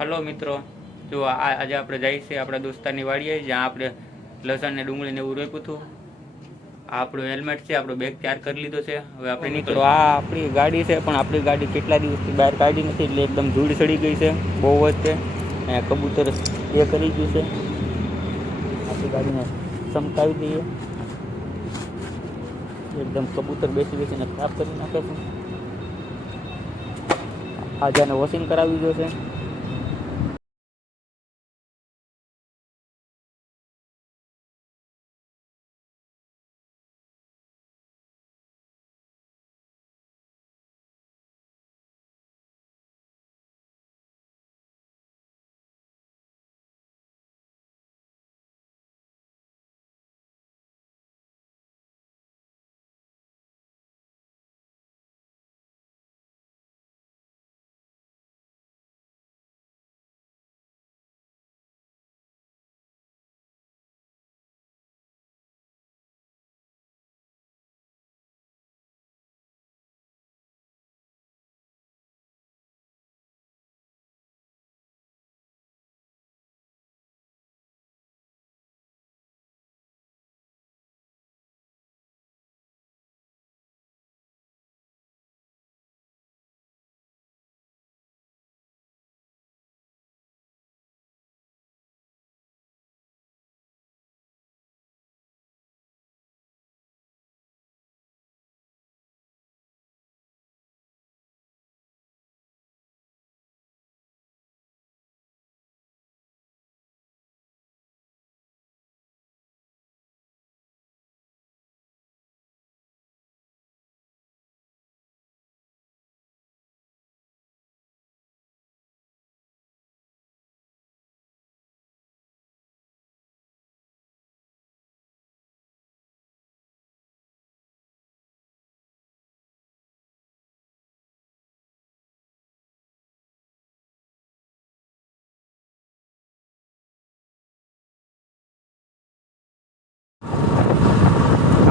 Hello મિત્રો, જો આજે આપણે જઈએ છીએ આપણા દોસ્તારની વાડીએ, જ્યાં આપણે લસણ ને ડુંગળી ને એવું રોપ્યું હતું. આ આપણું હેલ્મેટ છે, આપણો બેગ તૈયાર કરી લીધો છે. હવે આપણે નીકળો. આ આપણી ગાડી છે, પણ આપણી ગાડી કેટલા દિવસથી બહાર કાઢી નથી, એટલે એકદમ ધૂળ ચડી ગઈ છે, બહુ જ છે. અને કબૂતર એ કરી ગયું છે. આપણી ગાડીને ચમકાવી દઈએ, એકદમ કબૂતર બેસી બેસીને ખરાબ કરી નાખે છે. આજે આને વોશિંગ કરાવી દો છે.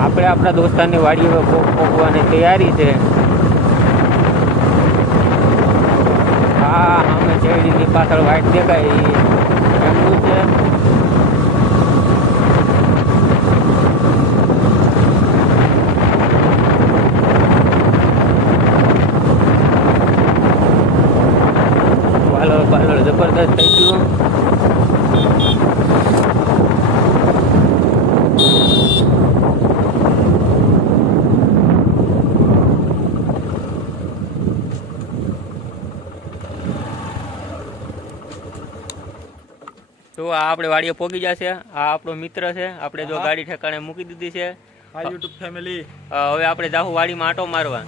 આપણે આપણા દોસ્તારની વાડીએ પહોંચવાની તૈયારી છે. હા, અમે શેરડીની પાછળ વાઇટ દેખાય એમનું છે. પાલળ જબરદસ્ત થઈ ગયું. તો આ આપણે વાડીએ પોગી જશે. આ આપણો મિત્ર છે, આપણે જો ગાડી ઠેકાણે મૂકી દીધી છે. યુટ્યુબ ફેમિલી, હવે આપણે જાહું વાડીમાં આંટો મારવા.